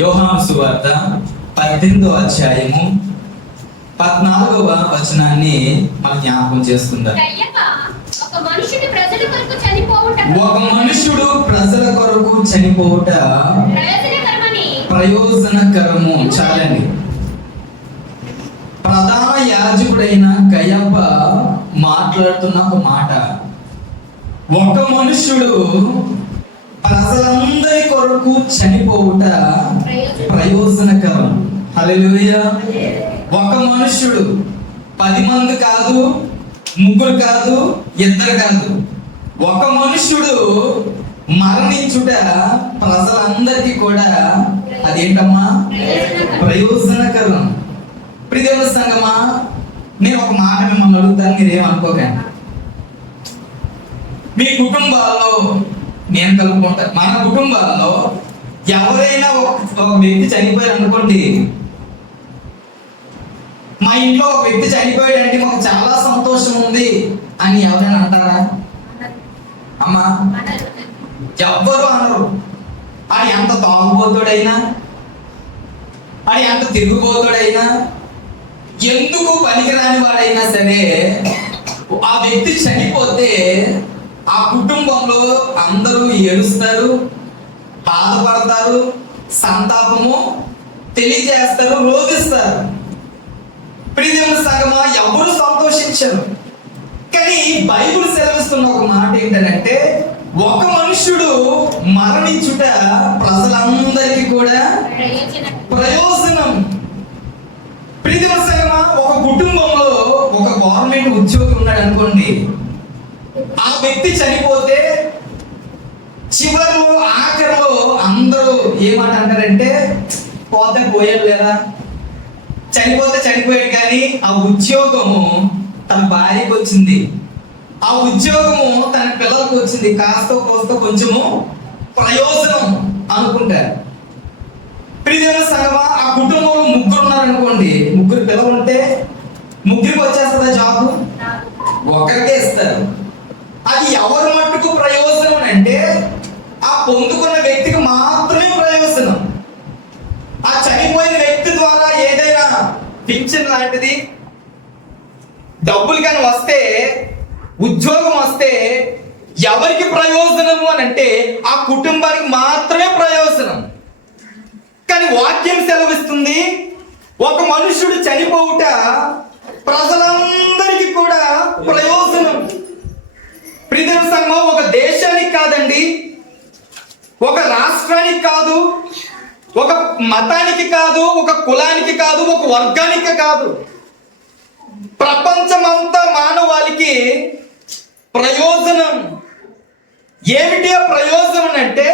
యోహాను సువార్త 18వ అధ్యాయము 14వ వచనాన్ని మన జ్ఞాపకం చేసుకుందాం. ఒక మనుషుడు ప్రజల కొరకు చనిపోవుట ప్రయోజనకరము. చాలండి. ప్రధాన యాజకుడైన కయప మాట్లాడుతున్న ఒక మాట, ఒక మనుష్యుడు ప్రజలందరి కొరకు చనిపోవుట ప్రయోజనకరం. హల్లెలూయా. ఒక మనుష్యుడు, 10 మంది కాదు, 3 కాదు, 2 కాదు, ఒక మనుష్యుడు మరణించుట ప్రజలందరికీ కూడా అదేంటమ్మా? ప్రయోజనకరం. ప్రియమైన సంగమా, నేను ఒక మాట మిమ్మల్ని అడుగుతాను, మీరేమనుకోకండి. మీ కుటుంబాల్లో నేను కలుపుకుంటాను, మన కుటుంబాల్లో ఎవరైనా ఒక వ్యక్తి చనిపోయారు అనుకోండి, మా ఇంట్లో ఒక వ్యక్తి చనిపోయాడు అంటే మాకు చాలా సంతోషం ఉంది అని ఎవరైనా అంటారా? అమ్మా, ఎవ్వరు అనరు. అది ఎంత తాగుబోతుడైనా, అది ఎంత తిరుగుబోతుడైనా, ఎందుకు పనికిరాని వాడైనా సరే, ఆ వ్యక్తి చనిపోతే ఆ కుటుంబంలో అందరూ ఏడుస్తారు, బాధపడతారు, సంతాపము తెలియజేస్తారు, రోధిస్తారు. ప్రియమైన సంగమా, ఎవరు సంతోషించరు. కానీ బైబిల్ సెలవిస్తున్న ఒక మాట ఏంటంటే, ఒక మనుష్యుడు మరణించుట ప్రజలందరికీ కూడా ప్రయోజనం. ప్రియమైన సంగమా, ఒక కుటుంబంలో ఒక గవర్నమెంట్ ఉద్యోగి ఉన్నాడు అనుకోండి, ఆ వ్యక్తి చనిపోతే చివరిలో ఆఖరిలో అందరూ ఏమాట అంటారంటే, పోతే పోయాడు లేదా, చనిపోతే చనిపోయాడు, కానీ ఆ ఉద్యోగము తన భార్యకు వచ్చింది, ఆ ఉద్యోగము తన పిల్లలకు వచ్చింది, కాస్త కోస్త కొంచెము ప్రయోజనం అనుకుంటారు. ప్రియమైన సంగమా, ఆ కుటుంబంలో 3 ఉన్నారనుకోండి, 3 పిల్లలు ఉంటే 3కి వచ్చేస్తుందా జాబ్? ఒకరికే ఇస్తారు. అది ఎవరి మట్టుకు ప్రయోజనం అంటే, ఆ పొందుకున్న వ్యక్తికి మాత్రమే ప్రయోజనం. ఆ చనిపోయిన వ్యక్తి ద్వారా ఏదైనా పింఛన్ లాంటిది డబ్బులు కానీ వస్తే, ఉద్యోగం వస్తే ఎవరికి ప్రయోజనము అని అంటే ఆ కుటుంబానికి మాత్రమే ప్రయోజనం. కానీ వాక్యం సెలవిస్తుంది, ఒక మనుషుడు చనిపోవుట ప్రజలందరికీ కూడా ప్రయోజనం. ప్రియమైన సంఘం, ఒక దేశానికి కాదండి, ఒక రాష్ట్రానికి కాదు, ఒక మతానికి కాదు, ఒక కులానికి కాదు, ఒక వర్గానికి కాదు, ప్రపంచమంతా మానవాళికి ప్రయోజనం. ఏమిటి ఆ ప్రయోజనం అంటే,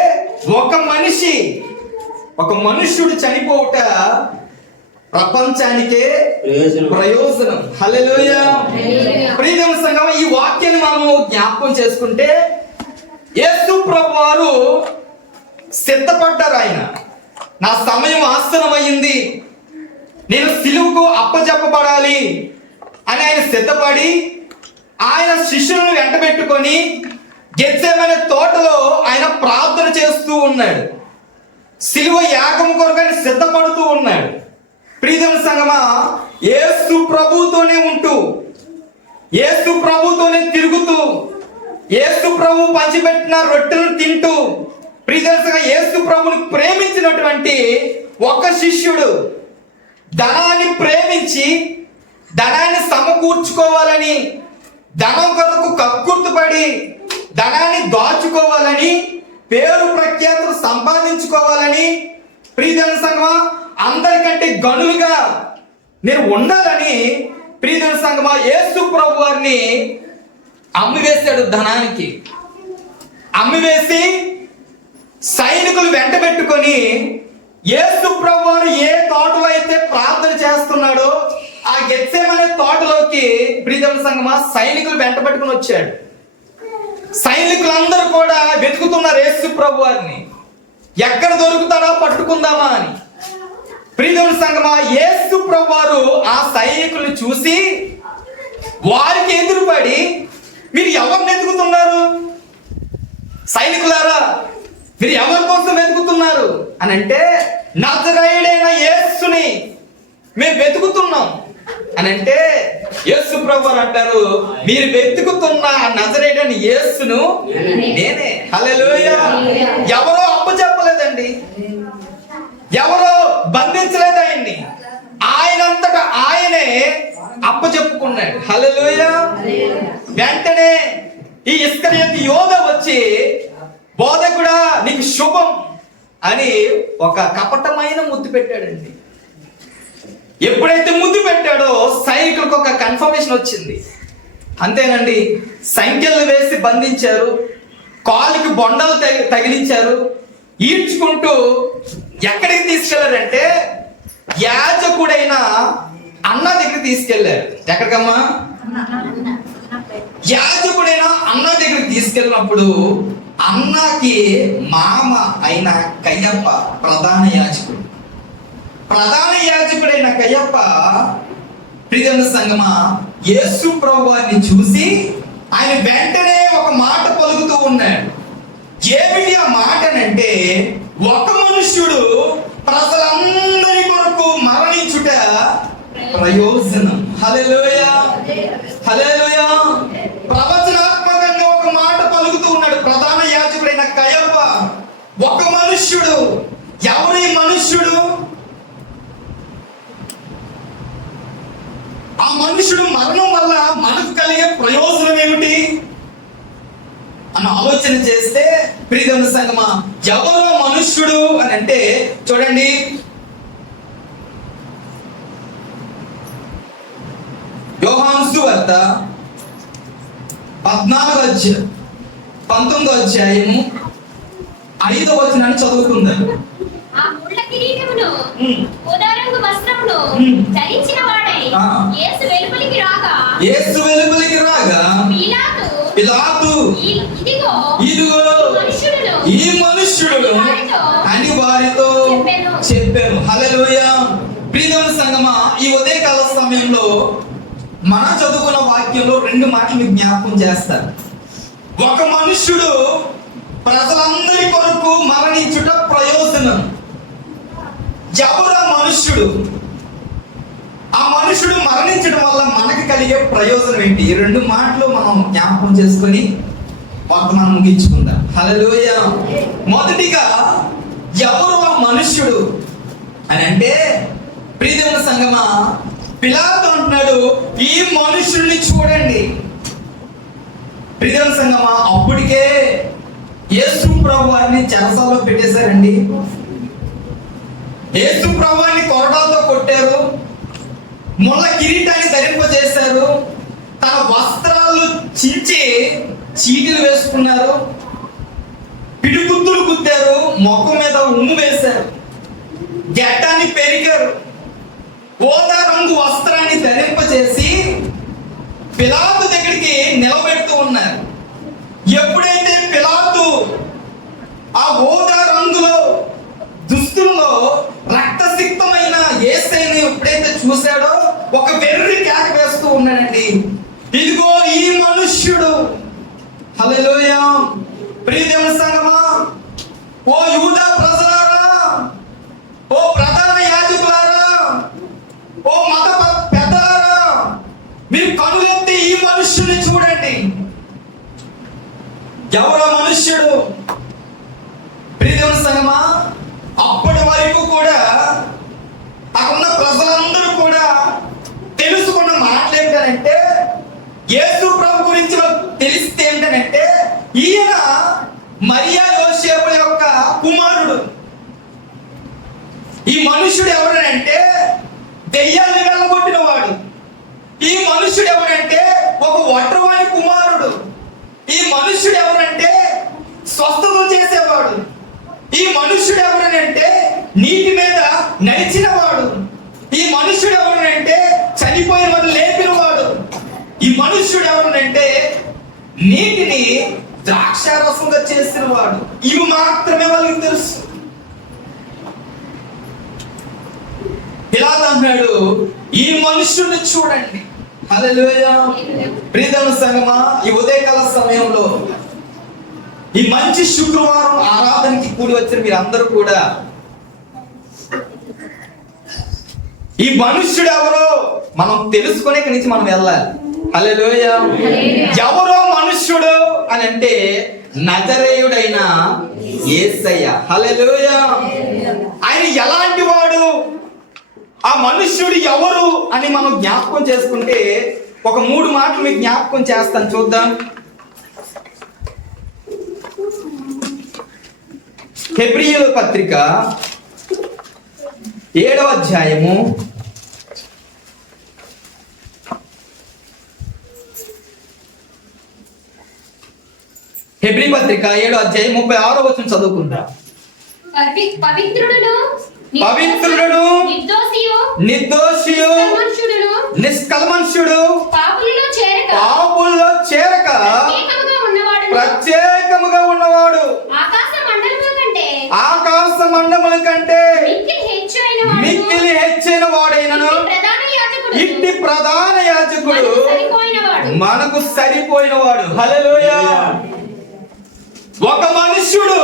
ఒక మనుష్యుడు చనిపోవుట ప్రపంచానికే ప్రయోజనం. హల్లెలూయా. ప్రియమైన సంఘం, ఈ వాక్యాన్ని మనము జ్ఞాపకం చేసుకుంటే, యేసు ప్రభువారు సిద్ధపడ్డారు. ఆయన, నా సమయం ఆసన్నమైంది, నేను సిలువకు అప్పచెప్పబడాలి అని ఆయన సిద్ధపడి, ఆయన శిష్యులను వెంటబెట్టుకొని గెత్సేమనే తోటలో ఆయన ప్రార్థన చేస్తూ ఉన్నాడు. సిలువ యాగం కొరకు ఆయన సిద్ధపడుతూ ఉన్నాడు. ప్రియమైన సంగమా, యేసు ప్రభువుతోనే ఉంటూ, యేసు ప్రభువుతోనే తిరుగుతూ, యేసు ప్రభు పంచిపెట్టిన రొట్టెలను తింటూ, ప్రియమైన యేసు ప్రభుని ప్రేమించినటువంటి ఒక శిష్యుడు ధనాన్ని ప్రేమించి, ధనాన్ని సమకూర్చుకోవాలని, ధనం కొరకు కక్కుర్తుపడి, ధనాన్ని దాచుకోవాలని, పేరు ప్రఖ్యాతులు సంపాదించుకోవాలని, ప్రియమైన సంగమా అందరికంటే గనులుగా నేను ఉండాలని, ప్రియమైన సంగమా యేసు ప్రభు వారిని అమ్మివేశాడు. ధనానికి అమ్మివేసి సైనికులు వెంట పెట్టుకొని, యేసు ప్రభు వారు ఏ తోటలో అయితే ప్రార్థన చేస్తున్నాడో ఆ గెత్సేమనే తోటలోకి, ప్రియమైన సంగమా సైనికులు వెంట పెట్టుకుని వచ్చాడు. సైనికులందరూ కూడా వెతుకుతున్నారు యేసు ప్రభు వారిని, ఎక్కడ దొరుకుతాడో పట్టుకుందామా అని. ప్రియమైన సంగమా, యేసు ప్రభు వారు ఆ సైనికులను చూసి వారికి ఎదురుపడి, మీరు ఎవరిని వెతుకుతున్నారు? సైనికులారా, మీరు ఎవరి కోసం వెతుకుతున్నారు అని అంటే, నజరేయుడైన యేసుని మేము వెతుకుతున్నాం అని అంటే యేసు ప్రభువు అంటారు, మీరు వెతుకుతున్న ఆ నజరేయుడైన యేసును నేనే. హల్లెలూయా. ఎవరో అప్పచెప్పలేదండి, ఎవరో బంధించలేదు ఆయన్ని, ఆయనంతటా ఆయనే అప్పచెప్పుకున్నాడు. హల్లెలూయా. వెంటనే ఈ ఇస్కరియోతు యోధ వచ్చి, బోధకుడా నీకు శుభం అని ఒక కపటమైన ముద్దు పెట్టాడండి. ఎప్పుడైతే ముద్దు పెట్టాడో సైనికులకు ఒక కన్ఫర్మేషన్ వచ్చింది. అంతేనండి, సంఖ్యలు వేసి బంధించారు, కాలుకి బొండలు తగిలించారు, ఈడ్చుకుంటూ ఎక్కడికి తీసుకెళ్లారంటే యాజకుడైన అన్న దగ్గరికి తీసుకెళ్లారు. ఎక్కడికమ్మా? యాజకుడైన అన్న దగ్గరికి తీసుకెళ్ళినప్పుడు అన్నకి మామ అయిన కయ్యప్ప ప్రధాన యాజకుడు. ప్రధాన యాజకుడైన కయ్యప్ప ప్రియమైన సంగమా యేసు ప్రభువుని చూసి ఆయన వెంటనే ఒక మాట పలుకుతూ ఉన్నాడు. ఏమిటి ఆ మాట అంటే, ఒక మనుష్యుడు ప్రజలందరి కొరకు మరణించుట ప్రయోజనం. హల్లెలూయా, హల్లెలూయా. ప్రవచనాత్మకంగా ఒక మాట పలుకుతూ ఉన్నాడు ప్రధాన యాజకుడైన కయ్యప్ప. ఒక మనుష్యుడు. ఎవరు ఈ మనుష్యుడు? ఆ మనుషుడు మరణం వల్ల మనకు కలిగే ప్రయోజనం ఏమిటి అని ఆలోచన చేస్తే ప్రియమైన సంగమా ఎవరో మనుష్యుడు అని అంటే చూడండి, యోహాను సువార్త 19వ అధ్యాయము 5వ వచనాన్ని చదువుకుందాం. ఆ ముళ్ళ కిరీటమును ఉదారంగు వస్త్రమును ధరించిన వాడై యేసు వెలుపలికి రాగా పిలాతు ఇదిగో ఈ మనుష్యుడు అని వారితో చెప్పాను. హల్లెలూయా. ప్రియమైన సంగమా ఈ ఉదయకాల సమయంలో మన చదువుకున్న వాక్యంలో 2 మాటలు జ్ఞాపకం చేస్తారు. ఒక మనుష్యుడు ప్రజలందరి కొరకు మరణించుట ప్రయోజనం. ఎవరు ఆ మనుష్యుడు? ఆ మనుష్యుడు మరణించడం వల్ల మనకు కలిగే ప్రయోజనం ఏంటి? ఈ 2 మాటలు మనం జ్ఞాపకం చేసుకొని వర్తమానం ముగించుకుందాం. హల్లెలూయా. మొదటిగా ఎవరు ఆ మనుష్యుడు అని అంటే ప్రియమైన సంగమా పిలాతు అంటున్నాడు, ఈ మనుష్యుడిని చూడండి. ప్రియమైన సంగమా అప్పటికే యేసు ప్రభువారిని చెరసాలలో పెట్టేశారండి. యేసు ప్రభువారిని కొరడాలతో కొట్టారు, ముళ్ళ కిరీటాన్ని ధరింపజేశారు, తన వస్త్రాలు చించి చీటీలు వేసుకున్నారు, పిడిగుద్దులు గుద్దారు, ముఖం మీద ఉమ్ము వేశారు, గడ్డాన్ని పెరిగారు, ఊదా రంగు వస్త్రాన్ని ధరింపజేసి పిలాతు దగ్గరికి నిలబెడుతూ ఉన్నారు. ఎప్పుడైతే పిలాతు ఆ ఊదా రంగులో దుస్తుల్లో రక్తసిక్తమైన యేసుని ఎప్పుడైతే చూశాడో ఒక వెర్రి కేక వేస్తూ ఉన్నాడండి, ఇదిగో ఈ మనుష్యుడు. హల్లెలూయా. ప్రియమైన సంగమా, ఓ యూదా ప్రజలారా, ఓ ప్రధాన యాజకులారా, ఓ మత పెద్దలారా, మీరు కనులెత్తి ఈ మనుష్యుని చూడండి. ఎవరో మనుష్యుడు? ప్రియమైన సంగమా అప్పటి వరకు కూడా అక్కడున్న ప్రజలందరూ కూడా తెలుసుకున్న మాటలు ఏంటంటే, యేసు ప్రభు గురించి తెలిస్తే ఏంటంటే ఈయన మరియా యోసేపు యొక్క కుమారుడు. ఈ మనుష్యుడు ఎవరంటే దెయ్యాన్ని వెళ్ళగొట్టిన వాడు. ఈ మనుష్యుడు ఎవరంటే ఒక ఒంటరివాని కుమారుడు. ఈ మనుష్యుడు ఎవరంటే స్వస్థతలు చేసేవాడు. ఈ మనుష్యుడు ఎవరనంటే నీటి మీద నడిచిన వాడు. ఈ మనుష్యుడు ఎవరనంటే చనిపోయిన వాడు లేపిన వాడు. ఈ మనుష్యుడు ఎవరనంటే నీటిని ద్రాక్షారసంగా చేసిన వాడు. ఇవి మాత్రమే వాళ్ళకి తెలుసు. పిలాతు అంటున్నాడు, ఈ మనుష్యుడిని చూడండి. హల్లెలూయా. ప్రియమైన సంగమా ఈ ఉదయకాల సమయంలో ఈ మంచి శుక్రవారం ఆరాధనకి కూడి వచ్చిన మీరందరూ కూడా ఈ మనుష్యుడు ఎవరో మనం తెలుసుకునే నుంచి మనం వెళ్ళాలి. హల్లెలూయా. ఎవరో మనుష్యుడు అని అంటే నజరేయుడైన యేసయ్య. హల్లెలూయా. ఆయన ఎలాంటి వాడు, ఆ మనుష్యుడు ఎవరు అని మనం జ్ఞాపకం చేసుకుంటే ఒక 3 మాటలు మీకు జ్ఞాపకం చేస్తాను, చూద్దాం. హెబ్రీయుల పత్రిక 7వ అధ్యాయము 36వ వచనం చదువుకుంటా. పవిత్రుడును నిర్దోషియు నిష్కల్మషుడు పాపుల్లో చేరక ప్రత్యేకముగా ఉన్నవాడు ఆకాశ మండముల కంటే మిక్కిలి హెచ్చైన వాడైనను ఇట్టి ప్రధాన యాజకుడు మనకు సరిపోయినవాడు. హల్లెలూయా. ఒక మనుష్యుడు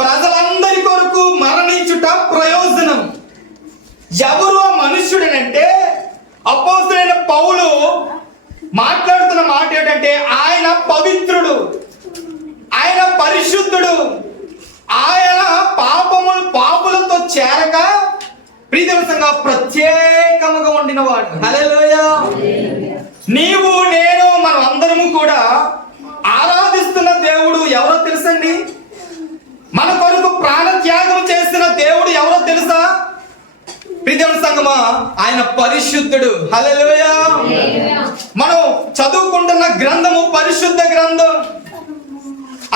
ప్రజలందరి కొరకు మరణించుట ప్రయోజనం. ఎవరు ఆ మనుష్యుడనంటే అపోస్తలుడైన పౌలు మాట్లాడుతున్న మాట ఏంటంటే ఆయన పవిత్రుడు, ఆయన పరిశుద్ధుడు, ఆయన పాపులతో చేరక ప్రియదర్శంగా ప్రత్యేకముగా ఉండినవాడు. హల్లెలూయా. నీవు నేను మనం అందరము కూడా ఆరాధిస్తున్న దేవుడు ఎవరో తెలుసండి? మన కొరకు ప్రాణ త్యాగం చేసిన దేవుడు ఎవరో తెలుసా? ప్రియదేవుని సంగమా, ఆయన పరిశుద్ధుడు. హల్లెలూయా. మనం చదువుకుంటున్న గ్రంథము పరిశుద్ధ గ్రంథం.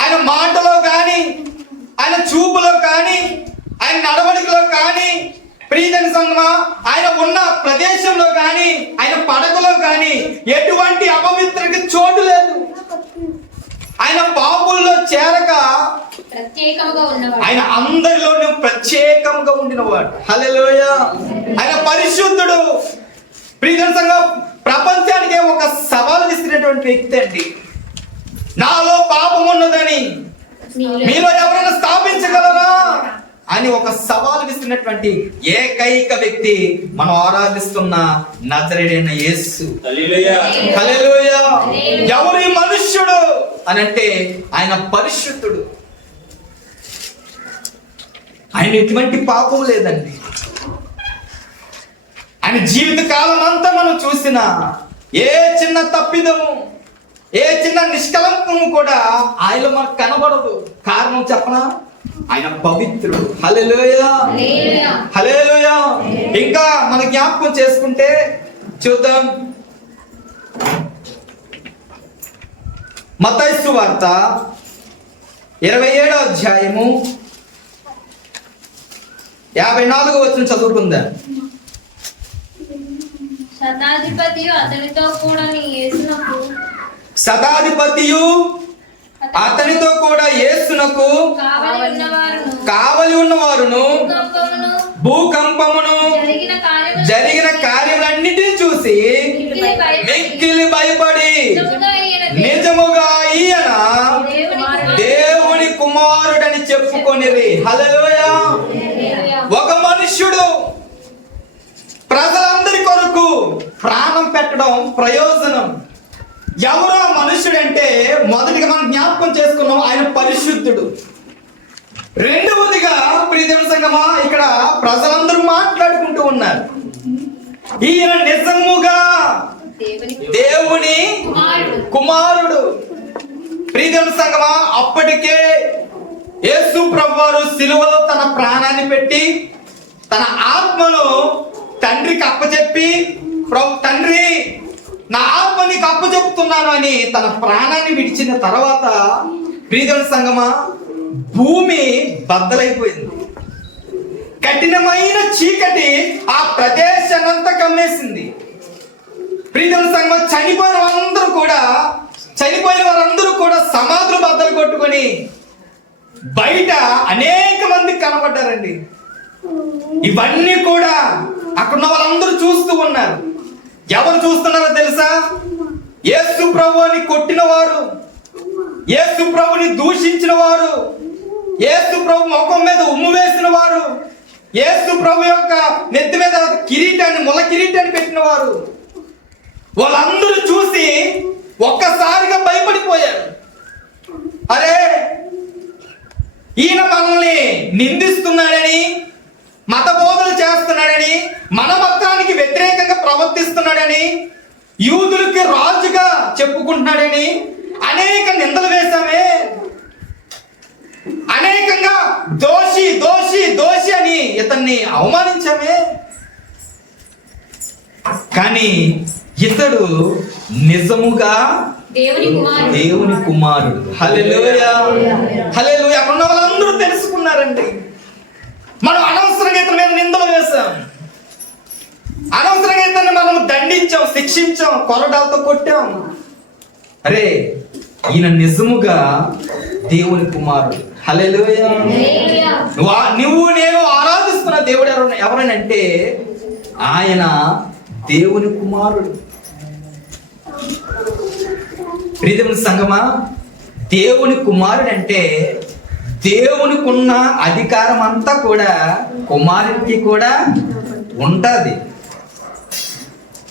ఆయన మాటలో కానీ, ఆయన చూపులో కానీ, ఆయన నడవడికలో కానీ, ప్రియదేవుని సంగమా, ఆయన ఉన్న ప్రదేశంలో కానీ, ఆయన పడకలో కానీ ఎటువంటి అపవిత్రకి చోటు లేదు. ఆయన పాపుల్లో చేరక ఆయన అందరిలోనూ ప్రత్యేకంగా ఉండినవాడు. హల్లెలూయా. ఆయన పరిశుద్ధుడు. ప్రియదర్శంగా ప్రపంచానికి ఒక సవాలు ఇస్తున్నటువంటి వ్యక్తి అండి. నాలో పాపం ఉన్నదని మీలో ఎవరైనా స్థాపించగలరా అని ఒక సవాలు ఇస్తున్నటువంటి ఏకైక వ్యక్తి మనం ఆరాధిస్తున్న నజరేయుడైన యేసు. హల్లెలూయా. ఎవరు ఈ మనుష్యుడు అని అంటే ఆయన పరిశుద్ధుడు. ఆయన ఎటువంటి పాపం లేదండి. ఆయన జీవిత కాలం అంతా మనం చూసిన ఏ చిన్న తప్పిదము, ఏ చిన్న నిష్కలంకము కూడా ఆయనలో మనకు కనబడదు. కారణం చెప్పనా? ఆయన పవిత్రుడు. హల్లెలూయా. హల్లెలూయా. ఇంకా మన జ్ఞాపకం చేసుకుంటే చూద్దాం. మత్తయి సువార్త 27వ అధ్యాయము 54వ వచనం చదువుకుందాం. శతాధిపతియు అతనితో కూడా యేసునకు కావలి ఉన్నవారును భూకంపమును జరిగిన కార్యములన్నిటిని చూసి మిక్కిలి భయపడి నిజముగా ఈయన దేవుని కుమారుడని చెప్పుకొనిరి. హల్లెలూయా. ఒక మనుష్యుడు ప్రజలందరి కొరకు ప్రాణం పెట్టడం ప్రయోజనం. ఎవరో మనుష్యుడు అంటే మొదటిగా మనం జ్ఞాపకం చేసుకున్నాం, ఆయన పరిశుద్ధుడు. రెండవదిగా ప్రియదేవుని సంగమా, ఇక్కడ ప్రజలందరూ మాట్లాడుకుంటూ ఉన్నారు, ఈయన నిజముగా దేవుని కుమారుడు. ప్రియదేవుని సంగమా, అప్పటికే యేసు ప్రభువారు సిలువలో తన ప్రాణాన్ని పెట్టి తన ఆత్మను తండ్రికి అప్పచెప్పి, తండ్రి నా ఆత్మ నీకు అప్పచెప్తున్నాను అని తన ప్రాణాన్ని విడిచిన తర్వాత ప్రియదేవుని సంగమా, భూమి బద్దలైపోయింది. కఠినమైన చీకటి ఆ ప్రదేశాన్నంతా కమ్మేసింది. ప్రియదేవుని సంగమా, చనిపోయిన వారందరూ కూడా సమాధులు బద్దలు కొట్టుకొని బయట అనేక మంది కనబడ్డారండి. ఇవన్నీ కూడా అక్కడ ఉన్న వాళ్ళందరూ చూస్తూ ఉన్నారు. ఎవరు చూస్తున్నారో తెలుసా? యేసు ప్రభువుని కొట్టిన వారు, యేసు ప్రభుని దూషించిన వారు, యేసు ప్రభు ముఖం మీద ఉమ్ము వేసిన వారు, యేసు ప్రభు యొక్క నెత్తి మీద కిరీటాన్ని, ముళ్ళ కిరీటాన్ని పెట్టిన వారు, వాళ్ళందరూ చూసి ఒక్కసారిగా భయపడిపోయారు. అరే, ఈయన మనల్ని నిందిస్తున్నాడని, మత బోధలు చేస్తున్నాడని, మన మతానికి వ్యతిరేకంగా ప్రవర్తిస్తున్నాడని, యూదులకి రాజుగా చెప్పుకుంటున్నాడని అనేక నిందలు వేశామే, అనేకంగా దోషి దోషి దోషి అని ఇతన్ని అవమానించామే. కానీ ఇతడు నిజముగా దేవుని కుమారుడు. హల్లెలూయా, హల్లెలూయా. అక్కడ ఉన్న వాళ్ళందరూ తెలుసుకున్నారండి. మనం అనవసరంగా ఇతని మీద నిందలు వేశాం, అనవసరంగా ఇతన్ని మనం దండించాం, శిక్షించాం, కొరడాలతో కొట్టాం. అరే, ఈయన నిజముగా దేవుని కుమారుడు. హల్లెలూయా. నువ్వు నేను ఆరాధిస్తున్న దేవుడు ఎవరనంటే ఆయన దేవుని కుమారుడు. ప్రియమైన సంగమా, దేవుని కుమారుడు అంటే దేవునికి ఉన్న అధికారం అంతా కూడా కుమారుడికి కూడా ఉంటది.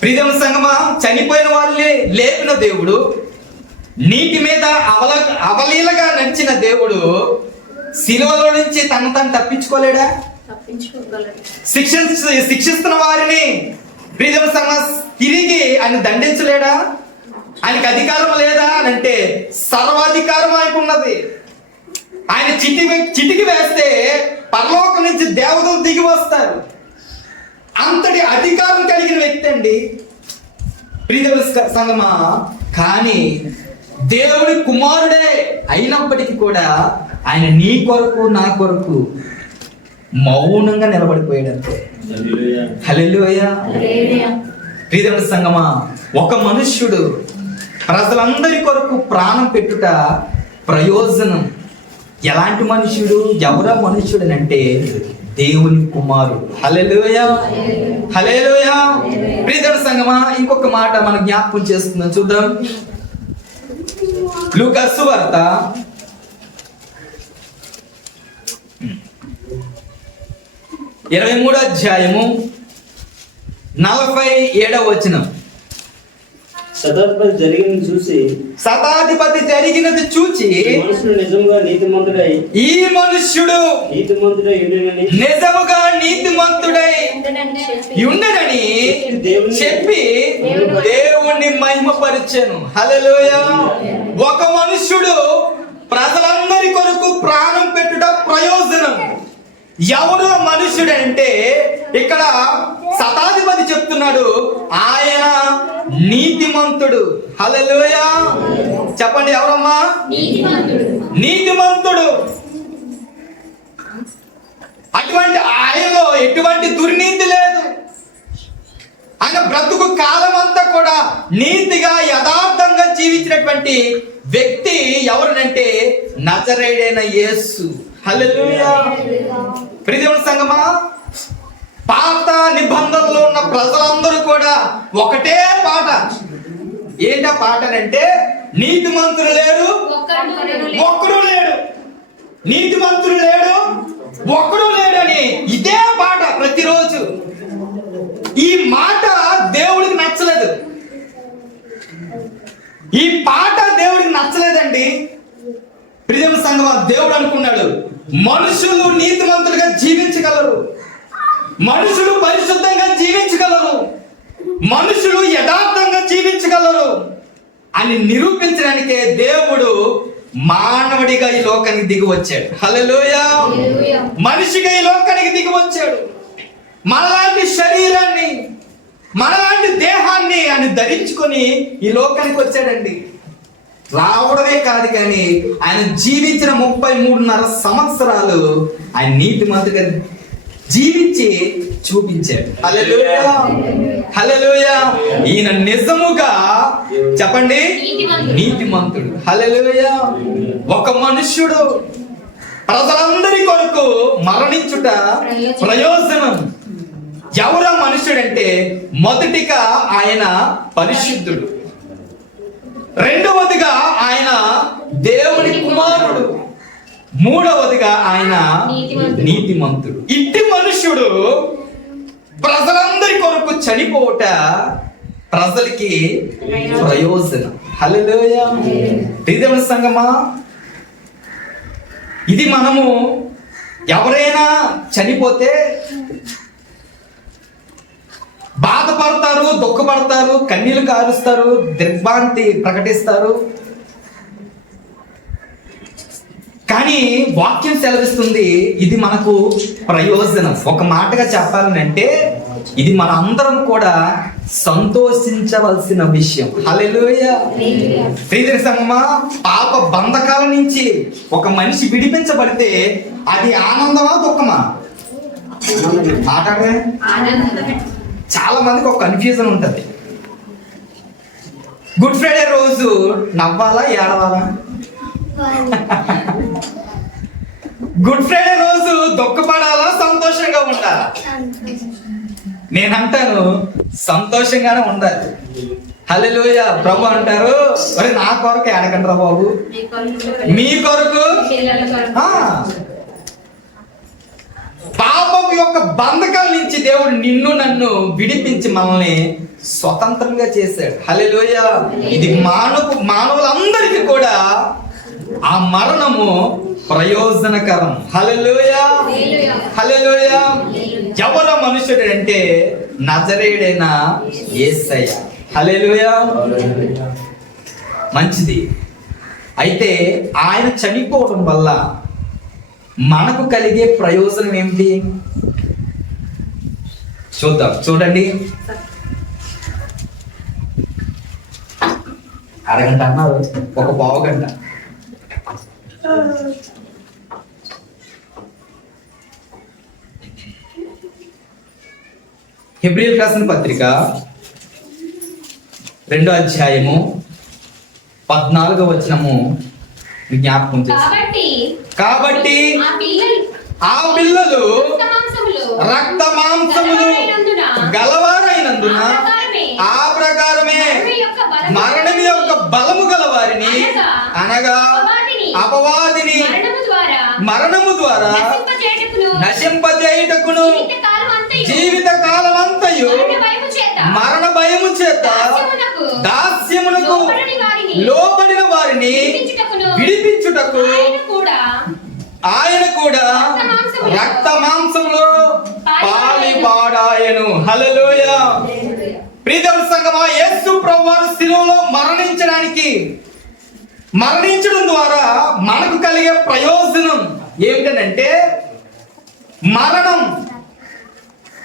ప్రియమైన సంగమా, చనిపోయిన వాళ్ళని లేపిన దేవుడు, నీటి మీద అవలీలగా నడిచిన దేవుడు శిలువలో నుంచి తను తప్పించుకోలేడా? శిక్షిస్తున్న వారిని ప్రియమైన సంగమా తిరిగి ఆయన దండించలేడా? ఆయనకి అధికారం లేదా అని అంటే సర్వాధికారం ఆయనకు ఉన్నది. ఆయన చిటికి వేస్తే పరలోకం నుంచి దేవతలు దిగి వస్తారు. అంతటి అధికారం కలిగిన వ్యక్తి అండి ప్రియమైన సంగమా. కానీ దేవుడి కుమారుడే అయినప్పటికీ కూడా ఆయన నీ కొరకు నా కొరకు మౌనంగా నిలబడిపోయాడు అంతే. హల్లెలూయా. ప్రియమైన సంగమా, ఒక మనుష్యుడు ప్రజలందరి కొరకు ప్రాణం పెట్టుట ప్రయోజనం. ఎలాంటి మనుష్యుడు? ఎవరా మనుష్యుడు అంటే దేవుని కుమారుడు. హల్లెలూయా, హల్లెలూయా. ప్రియమైన సంగమా, ఇంకొక మాట మన జ్ఞాపకం చేస్తుందని చూద్దాం. లూకా సువార్త 23వ అధ్యాయము 47వ వచనం. శతాధిపతి జరిగినది చూచి నిజముగా నీతిమంతుడై ఈ మనుష్యుడు నిజముగా నీతిమంతుడై ఉండనని చెప్పి దేవుణ్ణి మహిమపరిచెను. హల్లెలూయా. ఒక మనుష్యుడు ప్రజలందరి కొరకు ప్రాణం పెట్టుట ప్రయోజనం. ఎవరు మనుష్యుడు అంటే ఇక్కడ శతాధిపతి చెప్తున్నాడు, ఆయన నీతిమంతుడు. హల్లెలూయా. చెప్పండి, ఎవరమ్మా? నీతిమంతుడు. అటువంటి ఆయనలో ఎటువంటి దుర్నీతి లేదు. ఆయన బ్రతుకు కాలం అంతా కూడా నీతిగా యథార్థంగా జీవించినటువంటి వ్యక్తి ఎవరనంటే నజరేయుడైన యేసు. హల్లెలూయా. ప్రియమైన సంగమా, పాత నిబంధనలో ఉన్న ప్రజలందరూ కూడా ఒకటే పాట. ఏంటా పాట అంటే నీతిమంతులు లేరు, ఒక్కడు లేడు. నీతిమంతులు లేడు, ఒక్కడు లేడు అని ఇదే పాట ప్రతిరోజు. ఈ మాట దేవుడికి నచ్చలేదు. ఈ పాట దేవుడికి నచ్చలేదండి. ప్రియమైన సంగమా, దేవుడు అనుకున్నాడు మనుషులు నీతిమంతులుగా జీవించగలరు, మనుషులు పరిశుద్ధంగా జీవించగలరు, మనుషులు యథార్థంగా జీవించగలరు అని నిరూపించడానికే దేవుడు మానవుడిగా ఈ లోకానికి దిగి వచ్చాడు. హల్లెలూయా. మనిషిగా ఈ లోకానికి దిగి వచ్చాడు. మనలాంటి శరీరాన్ని, మనలాంటి దేహాన్ని ఆయన ధరించుకొని ఈ లోకానికి వచ్చాడండి. రావడమే కాదు కానీ ఆయన జీవించిన 33.5 సంవత్సరాలు ఆయన నీతిమంతుగా జీవించి చూపించాడు. హల్లెలూయా, హల్లెలూయా. ఈయన నిజముగా చెప్పండి నీతిమంతుడు. హల్లెలూయా. ఒక మనుష్యుడు ప్రజలందరి కొరకు మరణించుట ప్రయోజనం. ఎవరా మనుష్యుడంటే మొదటిగా ఆయన పరిశుద్ధుడు, రెండవదిగా ఆయన దేవుని కుమారుడు, మూడవదిగా ఆయన నీతిమంతుడు. ఇట్టి మనుష్యుడు ప్రజలందరి కొరకు చనిపోవుట ప్రజలకి ప్రయోజనం. హల్లెలూయా. దేవుని సంగమా, ఇది మనము ఎవరైనా చనిపోతే బాధపడతారు, దుఃఖపడతారు, కన్నీళ్లు కారుస్తారు, దిగ్భ్రాంతి ప్రకటిస్తారు. కానీ వాక్యం సెలవిస్తుంది ఇది మనకు ప్రయోజనం. ఒక మాటగా చెప్పాలంటే ఇది మన అందరం కూడా సంతోషించవలసిన విషయం. హల్లెలూయా. ప్రియమైన సంగమా, పాప బంధకాల నుంచి ఒక మనిషి విడిపించబడితే అది ఆనందమా దుఃఖమా? మాట్లాడమే. చాలా మందికి ఒక కన్ఫ్యూజన్ ఉంటుంది. గుడ్ ఫ్రైడే రోజు నవ్వాలా ఏడవాలా? గుడ్ ఫ్రైడే రోజు దుఃఖపడాలా సంతోషంగా ఉండాలా? నేనంటాను సంతోషంగానే ఉండాలి. హల్లెలూయా. ప్రభు అంటారు, మరి నా కొరకు ఏడకండ్రా బాబు, మీ కొరకు. పాపం యొక్క బంధకాల నుంచి దేవుడు నిన్ను నన్ను విడిపించి మనల్ని స్వతంత్రంగా చేశాడు. హల్లెలూయా. ఇది మానవులందరికీ కూడా ఆ మరణము ప్రయోజనకరం. హల్లెలూయా. హల్లెలూయా. ఎవరు మనుషుడు అంటే నజరేయుడైన యేసయ్య. హల్లెలూయా. మంచిది. అయితే ఆయన చనిపోవడం వల్ల మనకు కలిగే ప్రయోజనం ఏమిటి చూద్దాం. చూడండి, అరగంట అన్నారు, ఒక పావు గంట. హెబ్రీయులకు రాసిన పత్రిక 2వ అధ్యాయము 14వ వచనము జ్ఞాపకం చేసి, కాబట్టి ఆ పిల్లలు రక్త మాంసములు గలవారైనందున ఆ ప్రకారమే మరణం యొక్క బలము గలవారిని, అనగా అపవాదిని మరణము ద్వారా నశింపజేయుటకును జీవిత కాలమంతయు మరణ భయము చేత దాస్యమునకు లోబడిన వారిని విడిపించుటకు ఆయన కూడా రక్త మాంసంలో పాలిపాడాయను. హల్లెలూయా. ప్రియమైన సంగమా, యేసు ప్రభువారు శిలువలో మరణించడం ద్వారా మనకు కలిగే ప్రయోజనం ఏమిటంటే మరణం.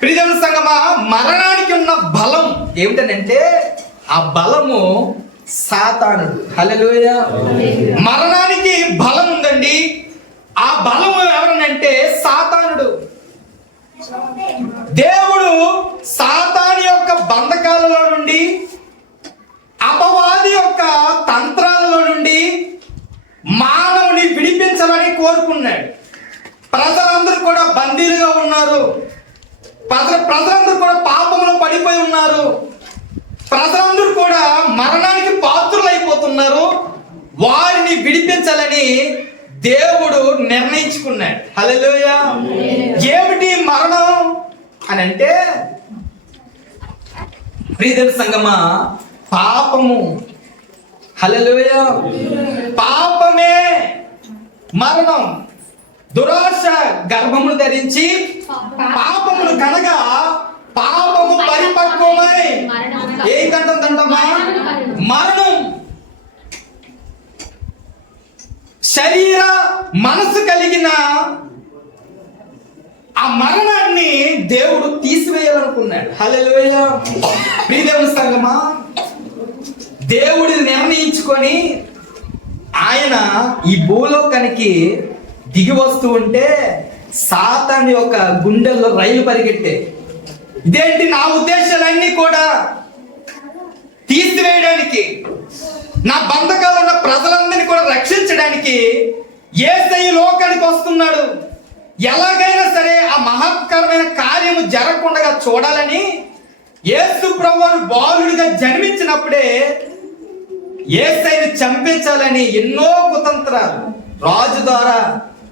ప్రియమైన సంగమా, మరణానికి ఉన్న బలం ఏమిటంటే ఆ బలము సాతానుడు. హల్లెలూయా. మరణానికి బలం ఉందండి. ఆ బలము ఎవరనంటే సాతానుడు. దేవుడు సాతాను యొక్క బంధకాలలో నుండి, అపవాది యొక్క తంత్రాలలో నుండి మానవుని విడిపించాలని కోరుకున్నాడు. ప్రజలందరూ కూడా బందీలుగా ఉన్నారు. ప్రజలందరూ కూడా పాపంలో పడిపోయి ఉన్నారు. ప్రజలందరూ కూడా మరణానికి పాత్రులైపోతున్నారు. వారిని విడిపించాలని దేవుడు నిర్ణయించుకున్నాడు. హల్లెలూయా. ఏమిటి మరణం అని అంటే, ప్రియమైన సంగమా, పాపము. హల్లెలూయా. పాపమే మరణం. దురాశ గర్భమును ధరించి పాపమును కనగా పాపము పరిపక్వమై ఏంటంటమ్మా మరణం. శరీర మనసు కలిగిన ఆ మరణాన్ని దేవుడు తీసివేయాలనుకున్నాడు. హల్లెలూయా. ప్రియదేవుని సంగమా, దేవుడిని నిర్ణయించుకొని ఆయన ఈ భూలోకానికి దిగి వస్తూ ఉంటే సాతాను యొక్క గుండెల్లో రైలు పరిగెట్టే. ఇదేంటి, నా ఉద్దేశాలన్నీ కూడా తీసివేయడానికి, నా బంధకాలు ఉన్న ప్రజలందరినీ కూడా రక్షించడానికి యేసయ్య లోకానికి వస్తున్నాడు. ఎలాగైనా సరే ఆ మహత్కరమైన కార్యము జరగకుండా చూడాలని యేసు ప్రభువు బాలుడిగా జన్మించినప్పుడే యేసయ్యని చంపించాలని ఎన్నో కుతంత్రాలు రాజు ద్వారా,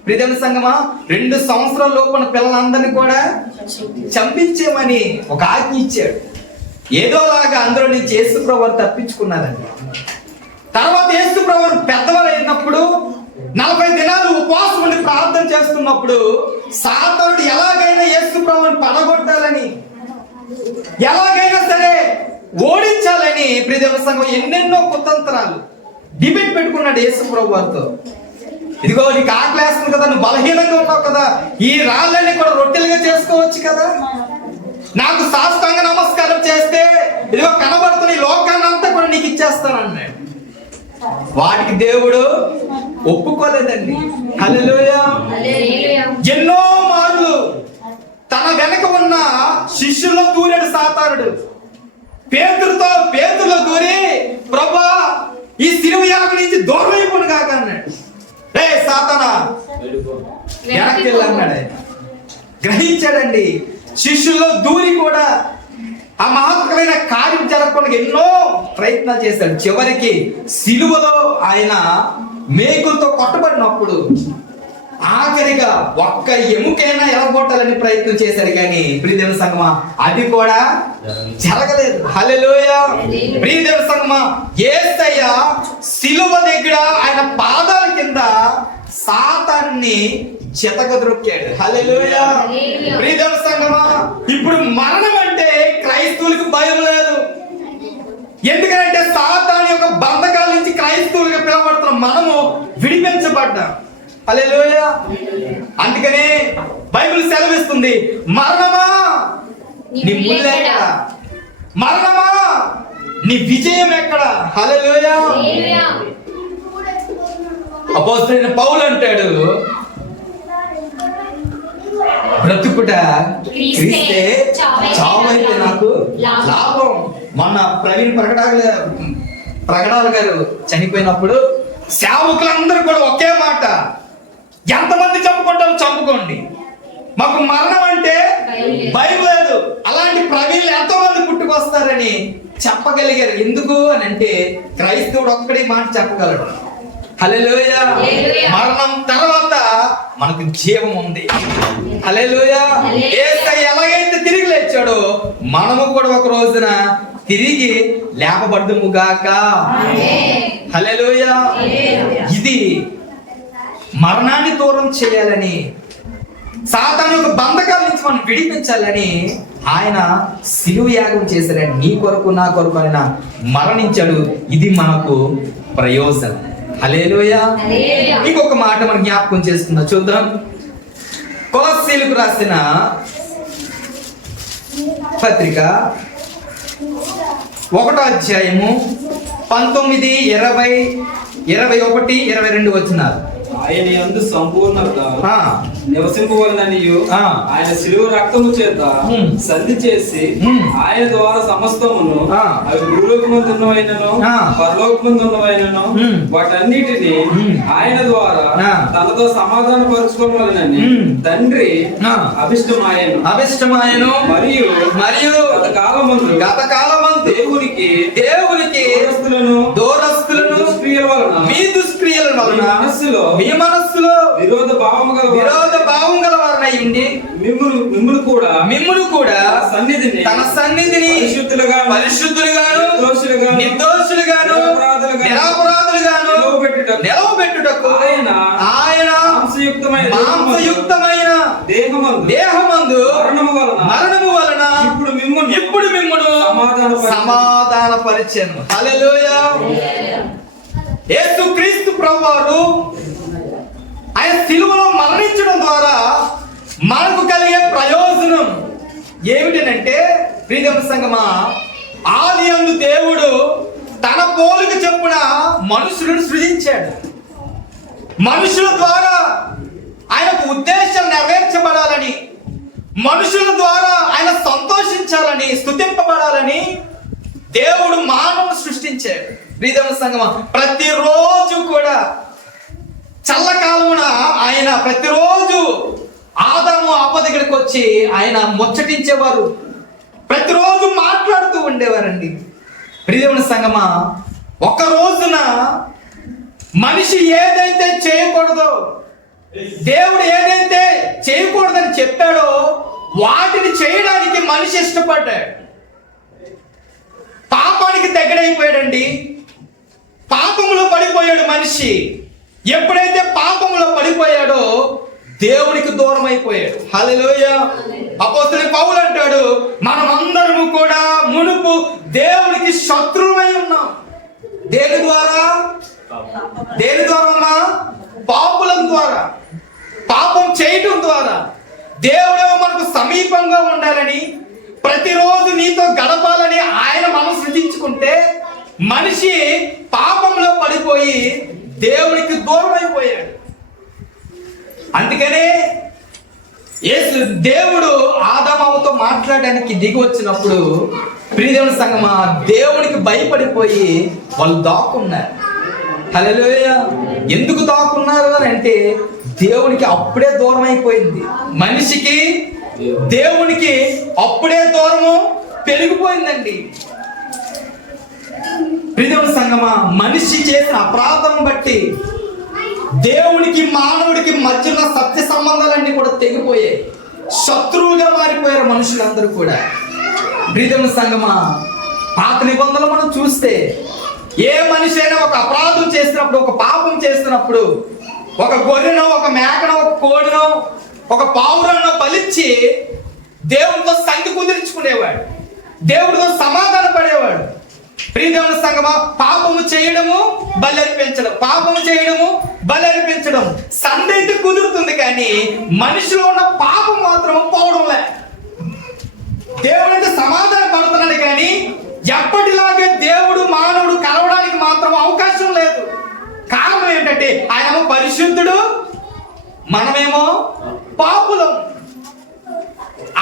ప్రియమైన సంగమా 2 సంవత్సరాల లోపున పిల్లలందరినీ కూడా చంపించేమని ఒక ఆజ్ఞ ఇచ్చాడు. ఏదోలాగా అందరూ నుంచి యేసుప్రభువు తప్పించుకున్నారండి. తర్వాత యేసుప్రభువు పెద్దవారు అయినప్పుడు 40 దినాలు ఉపవాసం ఉండి ప్రార్థన చేస్తున్నప్పుడు సాతానుడు ఎలాగైనా యేసుప్రభువుని పడగొట్టాలని, ఎలాగైనా సరే ఓడించాలని ప్రియమైన సంఘం ఎన్నెన్నో కుతంత్రాలు డిబేట్ పెట్టుకున్నాడు యేసుప్రభువు వారితో. ఇదిగో నీకు ఆకలేస్తుంది కదా, నువ్వు బలహీనంగా ఉన్నావు కదా, ఈ రాళ్ళని కూడా రొట్టెలుగా చేసుకోవచ్చు కదా, నాకు సాష్టాంగ నమస్కారం చేస్తే ఇదిగో కనబడుతున్న ఈ లోకాన్ని అంతా కూడా నీకు ఇచ్చేస్తానన్నాడు. వాటికి దేవుడు ఒప్పుకోలేదండి. హల్లెలూయా. ఎన్నో మార్లు తన వెనక ఉన్న శిష్యుల్లో దూరాడు సాతానుడు. పేతురులో దూరి ప్రభువా ఈ సిలువ యాగం నుంచి దూరం అయిపోను కాక అన్నాడు. రే సాతానా వెనక్కి వెళ్ళన్నాడు. ఆయన గ్రహించాడండి. శిష్యుల్లో దూరి కూడా ఆ మహత్కరమైన కార్యం జరగకుండా ఎన్నో ప్రయత్నాలు చేశాడు. చివరికి సిలువలో ఆయన మేకులతో కొట్టబడినప్పుడు ఆఖరిగా ఒక్క ఎముకైనా ఎరగొట్టాలని ప్రయత్నం చేశాడు, కానీ ప్రియదేవుని సంగమా అది కూడా జరగలేదు. హల్లెలూయా. ప్రియదేవుని సంగమా యేసయ్య సిలువ దగ్గర ఆయన పాదాల కింద సాతాన్ని చితకద్రొక్కాడు. హల్లెలూయా. ప్రియదేవుని సంగమా ఇప్పుడు మరణం అంటే క్రైస్తవులకు భయం లేదు. ఎందుకంటే సాతాను యొక్క బంధకాల నుంచి క్రైస్తవులుగా పిలవబడుతున్న మనము విడిపించబడ్డాం. హల్లెలూయా. అందుకనే బైబిల్ సెలవిస్తుంది, మరణమా నీ ముళ్ళు ఎక్కడ, మరణమా నీ విజయం ఎక్కడ. హల్లెలూయా. అపోస్తలుడైన పౌలు అంటాడు, బ్రతుకుట క్రీస్తే, చావైతే నాకు లాభం. మొన్న ప్రకటాల గారు చనిపోయినప్పుడు సేవకులందరూ కూడా ఒకే మాట, ఎంతమంది చంపుకుంటారో చంపుకోండి, మాకు మరణం అంటే భయం లేదు. అలాంటి ప్రవీణులు ఎంతో మంది పుట్టుకొస్తారని చెప్పగలిగారు. ఎందుకు అని అంటే క్రైస్తవుడు ఒక్కడే మాట చెప్పగలడు. హల్లెలూయా. మరణం తర్వాత మనకు జీవం ఉంది. హల్లెలూయా. యేసయ్య ఎలాగైతే తిరిగి లేచాడో మనము కూడా ఒక రోజున తిరిగి లేపబడ్దుము గాక. హల్లెలూయా. ఇది మరణాన్ని దూరం చేయాలని, సాతాను యొక్క బంధకాల నుంచి మనం విడిపించాలని ఆయన సిలువ యాగం చేశాడని, నీ కొరకు నా కొరకు ఆయన మరణించాడు. ఇది మనకు ప్రయోజనం. హల్లెలూయా. ఇంకొక మాట మనం జ్ఞాపకం చేసుకుందాం, చూద్దాం. కొలస్సీలకు రాసిన పత్రిక 1వ అధ్యాయము 19, 20, 21, 22 వచనాలు. ఆయన యందు సంపూర్ణత నివసింపవలననియు ఆయన శిలువ రక్తము చేత సంధి చేసి ఆయన ద్వారా సమస్తమును అవి భూలోకమందున్నవైనను పరలోకమందున్నవైనను వాటన్నిటిని ఆయన ద్వారా తనతో సమాధాన పరుచుకోవాలనని తండ్రి అభిష్టమాయను మరియు గత కాలమందు దేవునికి దూరస్తులను మీ దుష్క్రియల వలన మీ మనస్సులో విరోధ భావం గల వారనై ఉండి మిమ్మును కూడా తన సన్నిధిని పరిశుద్ధులుగాను నిర్దోషులుగాను నిరపరాధులుగాను నిలవబెట్టుటకు ఆయన మాంసయుక్తమైన దేహమందు మరణము వలన ఇప్పుడు మిమ్మును సమాధాన పరిచయం. హల్లెలూయా. యేసుక్రీస్తు ప్రభువారు ఆయన సిలువలో మరణించడం ద్వారా మనకు కలిగే ప్రయోజనం ఏమిటంటే, ప్రియదేవుని సంగమా, ఆదియందు దేవుడు తన పోలిక చొప్పున మనుషులను సృజించాడు. మనుషుల ద్వారా ఆయనకు ఉద్దేశం నెరవేర్చబడాలని, మనుషుల ద్వారా ఆయన సంతోషించాలని, స్తుతింపబడాలని దేవుడు మానవుని సృష్టించాడు. ప్రియదేవుని సంగమా, ప్రతిరోజు కూడా చల్లకాలమున ఆయన ప్రతిరోజు ఆదాము అవ్వ దగ్గరికి వచ్చి ఆయన ముచ్చటించేవారు, ప్రతిరోజు మాట్లాడుతూ ఉండేవారండి. ప్రియదేవుని సంగమా, ఒక రోజున మనిషి ఏదైతే చేయకూడదో, దేవుడు ఏదైతే చేయకూడదని చెప్పాడో వాటిని చేయడానికి మనిషి ఇష్టపడ్డాడు. పాపానికి దగ్గరైపోయాడండి. పాపంలో పడిపోయాడు మనిషి. ఎప్పుడైతే పాపంలో పడిపోయాడో దేవునికి దూరం అయిపోయాడు. హల్లెలూయా. అపోస్తలుడు పౌలు అంటాడు, మనమందరము కూడా మునుపు దేవునికి శత్రువులై ఉన్నాం. దేని ద్వారా? దేని ద్వారా? పాపుల ద్వారా, పాపం చేయటం ద్వారా. దేవుడేమో మనకు సమీపంగా ఉండాలని, ప్రతిరోజు నీతో గడపాలని ఆయన మనసు విధించుకుంటే మనిషి పాపంలో పడిపోయి దేవునికి దూరం అయిపోయాడు. అందుకనే యేసు దేవుడు ఆదాముతో మాట్లాడడానికి దిగి వచ్చినప్పుడు ప్రియదేవుని సంగమా దేవునికి భయపడిపోయి వాళ్ళు దాక్కున్నారు. హల్లెలూయా. ఎందుకు దాక్కున్నారు అని అంటే దేవునికి అప్పుడే దూరం అయిపోయింది. మనిషికి దేవునికి అప్పుడే దూరము పెరిగిపోయిందండి. ప్రియదేవుని సంగమా మనిషి చేసిన అపరాధం బట్టి దేవునికి మానవుడికి మధ్యలో సత్య సంబంధాలన్నీ కూడా తెగిపోయాయి. శత్రువుగా మారిపోయారు మనుషులందరూ కూడా. ప్రియదేవుని సంగమా పాత నిబంధనలు మనం చూస్తే ఏ మనిషి అయినా ఒక అపరాధం చేసినప్పుడు, ఒక పాపం చేసినప్పుడు ఒక గొర్రెనో, ఒక మేకనో, ఒక కోడినో, ఒక పావురానో బలిచ్చి దేవుడితో సంధి కుదిరించుకునేవాడు, దేవుడితో సమాధాన పడేవాడు. ప్రియదేవుని సంగమా పాపము చేయడము బలి అర్పించడం, పాపము చేయడము బలి అర్పించడం సంధి అయితే కుదురుతుంది, కానీ మనిషిలో ఉన్న పాపం మాత్రం పోవడంలే. దేవుడైతే సమాధాన పడుతున్నాడు, కానీ ఎప్పటిలాగే దేవుడు మానవుడు కలవడానికి మాత్రం అవకాశం లేదు. కారణం ఏంటంటే ఆయనేమో పరిశుద్ధుడు, మనమేమో పాపులం.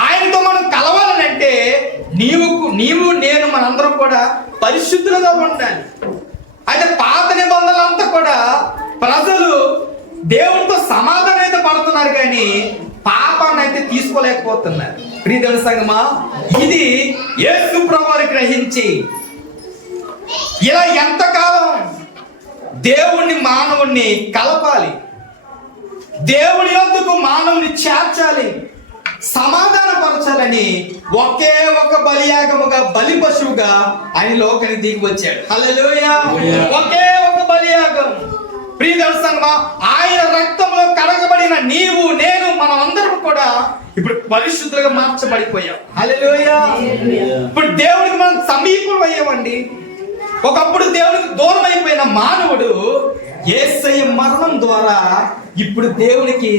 ఆయనతో మనం కలవాలనంటే నీవు నేను మనందరం కూడా పరిశుద్ధులుగా ఉండాలి. అయితే పాత నిబంధనలంతా కూడా ప్రజలు దేవుడితో సమాధానం అయితే పడుతున్నారు, కానీ పాపాన్ని అయితే తీసుకోలేకపోతున్నారు. ప్రియదేవుని సంగమా ఇది యేసు ప్రభువుని గ్రహించి ఇలా ఎంతకాలం దేవుణ్ణి మానవుణ్ణి కలపాలి, దేవుని యొద్దకు మానవుని చేర్చాలి, సమాధానపరచాలని ఒకే ఒక బలియాగముగా, బలి పశువుగా ఆయన లోకానికి దిగి వచ్చాడు. హల్లెలూయా. ఒకే ఒక బలియాగం. ప్రియదేవుని సంగమా ఆయన రక్తంలో కడగబడిన నీవు నేను మనం అందరం కూడా ఇప్పుడు పరిశుద్ధులుగా మార్చబడిపోయాం. హల్లెలూయా. ఇప్పుడు దేవునికి మనం సమీపం అయ్యామండి. ఒకప్పుడు దేవునికి దూరం అయిపోయిన మానవుడు యేసయ్య మరణం ద్వారా ఇప్పుడు దేవునికి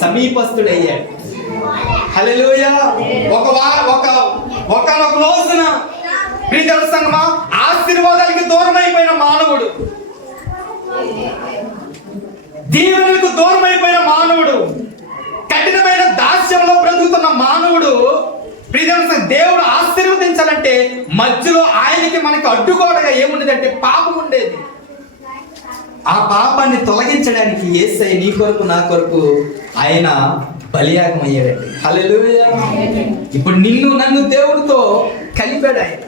సమీపస్తుడయ్యాడు. హల్లెలూయా. ఒకనొక రోజున ప్రియదేవుని సంగమా ఆశీర్వాదాలకి దూరం అయిపోయిన మానవుడు, దీవెనలకు దూరం అయిపోయిన మానవుడు, కఠినమైన దాస్యంలో బ్రతుకుతున్న మానవుడు, దేవుడు ఆశీర్వదించాలంటే మధ్యలో ఆయనకి మనకి అడ్డుగోడగా ఏముండేదంటే పాపం ఉండేది. ఆ పాపాన్ని తొలగించడానికి యేసయ్య నీ కొరకు నా కొరకు ఆయన బలియాగం అయ్యాడండి. హల్లెలూయా. ఇప్పుడు నిన్ను నన్ను దేవుడితో కలిపాడు ఆయన.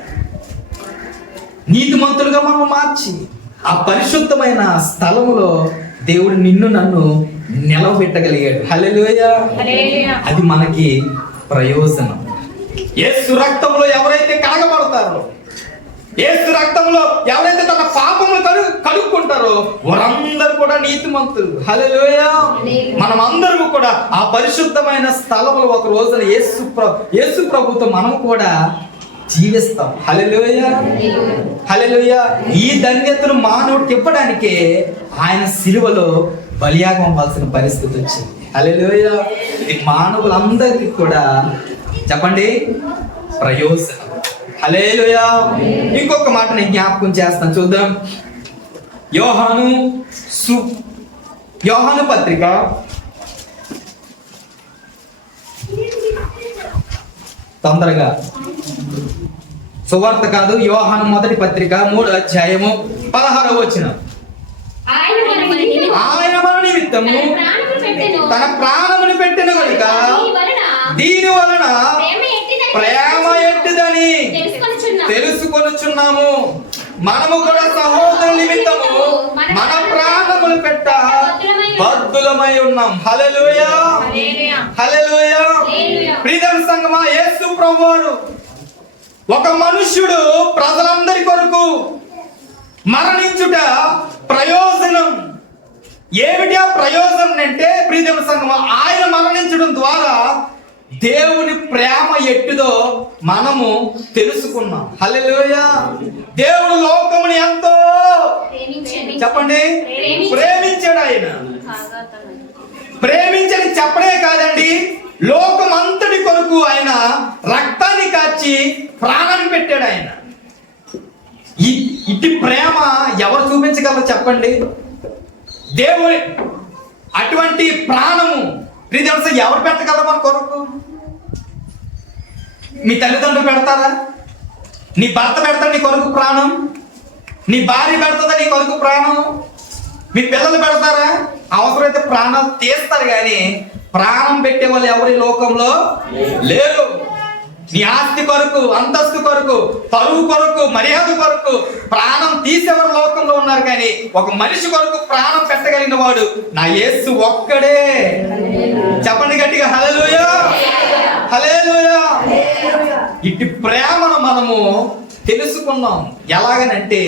నీతిమంతులుగా మనం మార్చి ఆ పరిశుద్ధమైన స్థలములో దేవుడు నిన్ను నన్ను నిలవబెట్టగలిగాడు. హల్లెలూయా. అది మనకి ప్రయోజనం. యేసు రక్తంలో ఎవరైతే కడగబడతారో, యేసు రక్తంలో ఎవరైతే తన పాపములు కడుక్కుంటారో వారందరూ కూడా నీతిమంతులు. హల్లెలూయా. మనం అందరము కూడా ఆ పరిశుద్ధమైన స్థలములో ఒక రోజున యేసు ప్రభుతో మనం కూడా జీవిస్తాం. హల్లెలూయా. హల్లెలూయా. ఈ ధన్యతను మానవుడికి ఇవ్వడానికే ఆయన సిలువలో బలియాగం అవ్వాల్సిన పరిస్థితి వచ్చింది. హల్లెలూయా. ఇది మానవులందరికీ కూడా చెప్పండి ప్రయోజనం. హల్లెలూయా. ఇంకొక మాట నేను జ్ఞాపకం చేస్తాను, చూద్దాం. యోహాను పత్రిక తొందరగా, సువార్త కాదు, యోహాను మొదటి పత్రిక 3వ అధ్యాయము 16వ వచనం. ఆయన మన నిమిత్తము తన ప్రాణమును పెట్టెను గనుక దీని వలన ప్రేమ ఎట్టిదని తెలుసుకొనుచున్నాము. మనము కూడా సహోదరు నిమిత్తము మన ప్రాణములు పెట్ట బద్ధులమై ఉన్నాం. హల్లెలూయా, హల్లెలూయా. ప్రియమైన సంగమా, యేసు ప్రభువారు ఒక మనుష్యుడు ప్రజలందరి కొరకు మరణించుట ప్రయోజనం. ఏమిటి ఆ ప్రయోజనం అంటే, ప్రియమైన సంగమా, ఆయన మరణించడం ద్వారా దేవుని ప్రేమ ఎట్టుదో మనము తెలుసుకున్నాం. హల్లెలూయా. దేవుడు లోకముని ఎంతో చెప్పండి ప్రేమించాడు. ఆయన ప్రేమించని చెప్పడే కాదండి, లోకం అంతటి కొరకు ఆయన రక్తాన్ని కార్చి ప్రాణాన్ని పెట్టాడు. ఆయన ఇటు ప్రేమ ఎవరు చూపించగలరు చెప్పండి? దేవుని అటువంటి ప్రాణము ప్రియదర్శ ఎవరు పెట్టగలరు మన కొరకు? మీ తల్లిదండ్రులు పెడతారా? నీ భర్త పెడతాడు నీ కొరకు ప్రాణం? నీ భార్య పెడతాదా నీ కొరకు ప్రాణం? మీ పిల్లలు పెడతారా? అవసరమైతే ప్రాణాలు తీస్తారు, కానీ ప్రాణం పెట్టే వాళ్ళు ఎవరి లోకంలో లేరు. నీ ఆస్తి కొరకు, అంతస్తు కొరకు, పరువు కొరకు, మర్యాద కొరకు ప్రాణం తీసేవారు లోకంలో ఉన్నారు, కానీ ఒక మనిషి కొరకు ప్రాణం పెట్టగలిగిన వాడు నా యేసు ఒక్కడే. చెప్పండి గట్టిగా, హల్లెలూయా, హల్లెలూయా. ఇటు ప్రేమను మనము తెలుసుకున్నాం. ఎలాగనంటే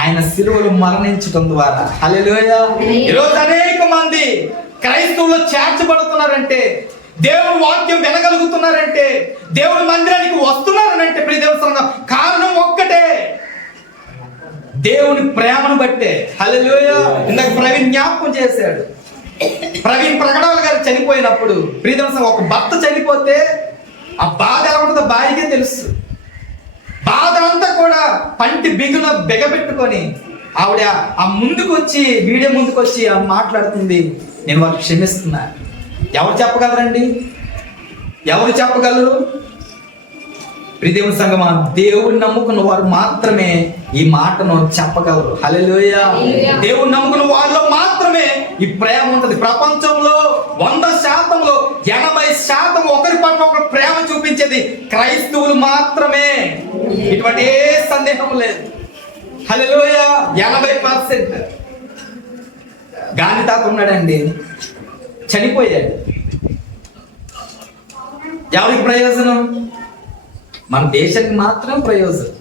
ఆయన శిలువలో మరణించడం ద్వారా. హల్లెలూయా. ఈరోజు అనేక మంది క్రైస్తవులు చేర్చబడుతున్నారంటే, దేవుని వాక్యం వినగలుగుతున్నారంటే, దేవుని మందిరానికి వస్తున్నారనంటే ప్రియ దేవుని సంఘం కారణం ఒక్కటే, దేవుని ప్రేమను బట్టే. హల్లెలూయా. ఇందాక ప్రవీణ్ జ్ఞాపకం చేశాడు. ప్రవీణ్ ప్రకటనలు గారు చనిపోయినప్పుడు ప్రియ దేవుని సంఘం ఒక భర్త చనిపోతే ఆ బాధ ఎలా ఉంటుందో భార్యకే తెలుసు. బాధ అంతా కూడా పంటి బిగబెట్టుకొని ఆవిడ ఆ ముందుకు వచ్చి, వీడియో ముందుకు వచ్చి మాట్లాడుతుంది, నేను వారికి క్షమిస్తున్నా. ఎవరు చెప్పగలరండి? ఎవరు చెప్పగలరు? ప్రియదేవుని సంగమా, దేవుని నమ్ముకున్న వారు మాత్రమే ఈ మాటను చెప్పగలరు. హల్లెలూయా. దేవుని నమ్ముకున్న వారిలో మాత్రమే ఈ ప్రేమ ఉంటుంది. ప్రపంచంలో 100%లో 80% ఒకరి పట్ల ఒకరు ప్రేమ చూపించేది క్రైస్తవులు మాత్రమే. ఇటువంటి ఏ సందేహం లేదు. హల్లెలూయా. 80%. గాంధీ తాత ఉన్నాడండి, చనిపోయాడు. ఎవరికి ప్రయోజనం? మన దేశానికి మాత్రం ప్రయోజనం.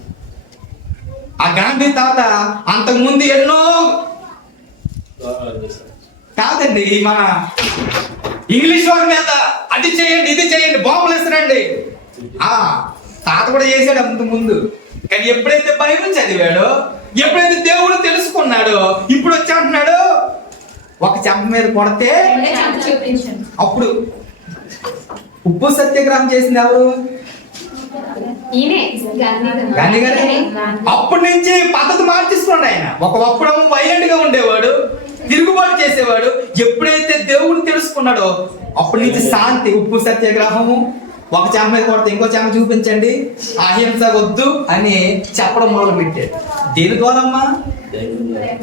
ఆ గాంధీ తాత అంతకుముందు ఎన్నో కాదండి, మన ఇంగ్లీష్ వారి మీద అది చేయండి ఇది చేయండి బాంబులు వేస్తారండి. ఆ తాత కూడా చేశాడు అంత ముందు. కానీ ఎప్పుడైతే బైబిల్ చదివాడో, ఎప్పుడైతే దేవుడు తెలుసుకున్నాడో, ఇప్పుడు వచ్చి అంటున్నాడు ఒక చెంప మీద కొడితే అప్పుడు ఉప్పు సత్యాగ్రహం చేసింది ఎవరు? గాంధీ గారు. అప్పటి నుంచి పద్ధతి మార్చేసుకున్నాడు ఆయన. ఒకప్పుడు వైలెంట్ గా ఉండేవాడు, తిరుగుబాటు చేసేవాడు. ఎప్పుడైతే దేవుడు తెలుసుకున్నాడో అప్పటి నుంచి శాంతి. ఉప్పు సత్యాగ్రహము, ఒక చెంప మీద కొడితే ఇంకో చెంప చూపించండి, అహింస వద్దు అని చెప్పడం మొదలు పెట్టాడు. దేని ద్వారమ్మా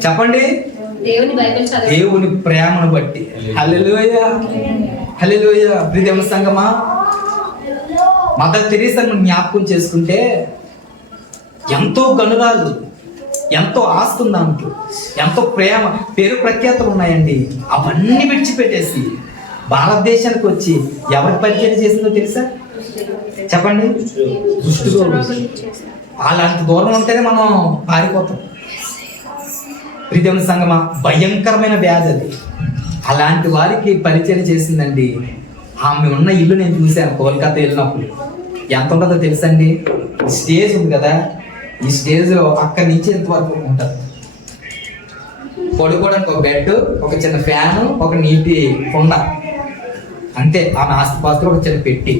చెప్పండి? దేవుని ప్రేమను బట్టి. హల్లెలూయా, హల్లెలూయా. ప్రియదేవుని సంగమా, మదర్ తెరీసాను జ్ఞాపకం చేసుకుంటే ఎంతో గనురాలు, ఎంతో ఆస్తుంది ఆమెకు, ఎంతో ప్రేమ, పేరు ప్రఖ్యాతలు ఉన్నాయండి. అవన్నీ విడిచిపెట్టేసి భారతదేశానికి వచ్చి ఎవరికి పరిచయం చేసిందో తెలుసా? చెప్పండి. దుష్టుడు. అలాంటి దూరం ఉంటేనే మనం పారిపోతాం. ప్రియదేవుని సంగమా, భయంకరమైన వ్యాధి అది. అలాంటి వారికి పరిచయం చేసిందండి. ఆమె ఉన్న ఇల్లు నేను చూశాను కోల్కతా వెళ్ళినప్పుడు. ఎంత ఉంటుందో తెలుసండి? స్టేజ్ ఉంది కదా, ఈ స్టేజ్ అక్కడి నుంచి ఎంతవరకు ఉంటుంది. పడుకోవడానికి ఒక బెడ్, ఒక చిన్న ఫ్యాను, ఒక నీటి కుండ, అంతే. ఆమె ఆస్తిపాస్తులు ఒక చిన్న పెట్టి.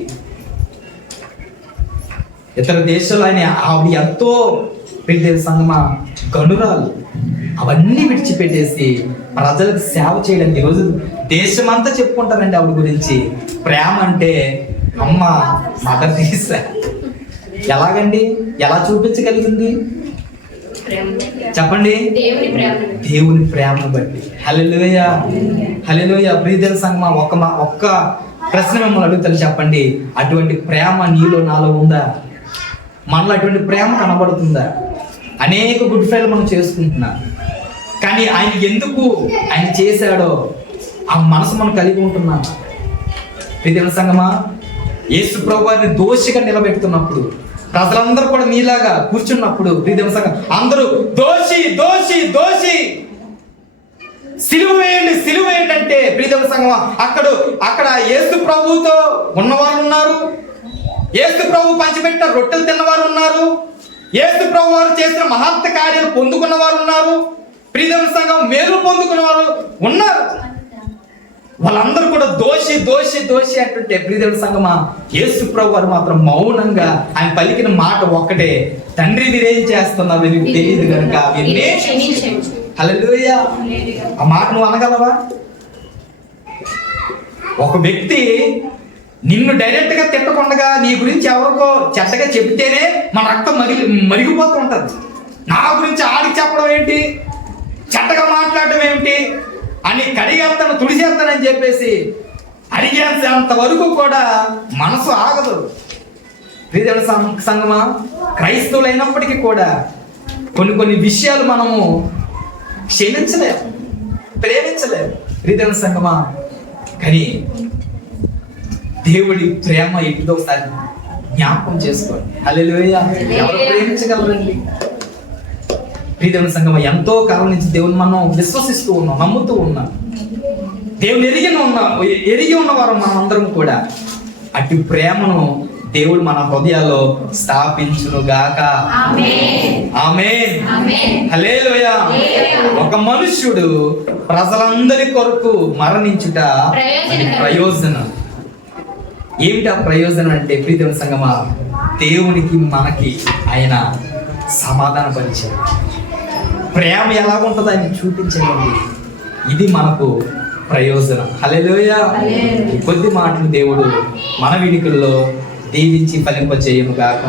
ఇతర దేశాల్లో ఆయన ఆవిడ ఎంతో ప్రియదేవుని సంగమా గనురాలు. అవన్నీ విడిచిపెట్టేసి ప్రజలకు సేవ చేయడానికి ఈరోజు దేశమంతా చెప్పుకుంటారండి ఆవిడ గురించి. ప్రేమ అంటే అమ్మ మదర్ తెరీసా. ఎలాగండి? ఎలా చూపించగలిగింది చెప్పండి? దేవుని ప్రేమను బట్టి. హల్లెలూయా, హల్లెలూయా. ప్రియదేవుని సంగమా, ఒక్క ప్రశ్న మిమ్మల్ని అడుగుతాను, చెప్పండి. అటువంటి ప్రేమ నీలో నాలో ఉందా? మనలో అటువంటి ప్రేమ కనబడుతుందా? అనేక గుడ్ ఫ్రైలు మనం చేసుకుంటున్నాం, కానీ ఆయన ఎందుకు ఆయన చేశాడో ఆ మనసు మనం కలిగి ఉంటున్నాం. ప్రియమైన సంగమా, యేసు ప్రభువారిని దోషిగా నిలబెడుతున్నప్పుడు, ప్రజలందరూ కూడా నీలాగా కూర్చున్నప్పుడు, ప్రియమైన సంగమా, అందరూ దోషి దోషి దోషి, సిలువ వేయండి సిలువ వేయండి అంటే, ప్రియమైన సంగమా, అక్కడ యేసు ప్రభువుతో ఉన్నవారు ఉన్నారు, యేసు ప్రభు పంచిపెట్టిన రొట్టెలు తిన్నవారు ఉన్నారు, యేసు ప్రభు వారు చేసిన మహత్త కార్యాలు పొందుకున్న వారు ఉన్నారు, ప్రియమైన సంఘం మేలు పొందుకున్న వారు ఉన్నారు. వాళ్ళందరూ కూడా దోషి దోషి దోషి అంటుంటే, ప్రియమైన సంఘమా, యేసు ప్రభు వారు మాత్రం మౌనంగా ఆయన పలికిన మాట ఒక్కటే, తండ్రి మీరేం చేస్తున్నారు నీకు తెలియదు కనుక హల్లెలూయా. ఆ మాట నువ్వు అనగలవా? ఒక వ్యక్తి నిన్ను డైరెక్ట్ గా తిట్టకుండా నీ గురించి ఎవరికో చెడ్డగా చెబితేనే మన రక్తం మరిగిపోతూ ఉంటది. నా గురించి ఆడికి చెప్పడం ఏంటి, చెడ్డగా మాట్లాడడం ఏమిటి అని కడిగేస్తాను తుడిచేస్తానని చెప్పేసి అడిగేంత వరకు కూడా మనసు ఆగదు. ప్రియమైన సంగమా, క్రైస్తవులైనప్పటికీ కూడా కొన్ని విషయాలు మనము క్షమించలేము, ప్రేమించలేము. ప్రియమైన సంగమా, కానీ దేవుడి ప్రేమ ఎటుదో ఒకసారి జ్ఞాపకం చేసుకోండి. హల్లెలూయా. ఎవరు ప్రేమించగలరండి? ప్రియమైన సంగమా, ఎంతో కాలం నుంచి దేవుని మనం విశ్వసిస్తూ ఉన్నాం, నమ్ముతూ ఉన్నాం, దేవుని ఎరిగి ఉన్నవారు మనం అందరం కూడా. అటు ప్రేమను దేవుడు మన హృదయాల్లో స్థాపించును గాక. ఆమేన్. హల్లెలూయా. ఒక మనుష్యుడు ప్రజలందరి కొరకు మరణించుట ప్రయోజనం. ఏమిటి ఆ ప్రయోజనం అంటే, ప్రియమైన సంగమా, దేవునికి మనకి ఆయన సమాధాన పరిచయం, ప్రేమ ఎలా ఉంటుందో ఆయన చూపించండి. ఇది మనకు ప్రయోజనం. హల్లెలూయా. కొద్ది మాటలు దేవుడు మన వినికిల్లో దీవించి ఫలింపజేయును గాక.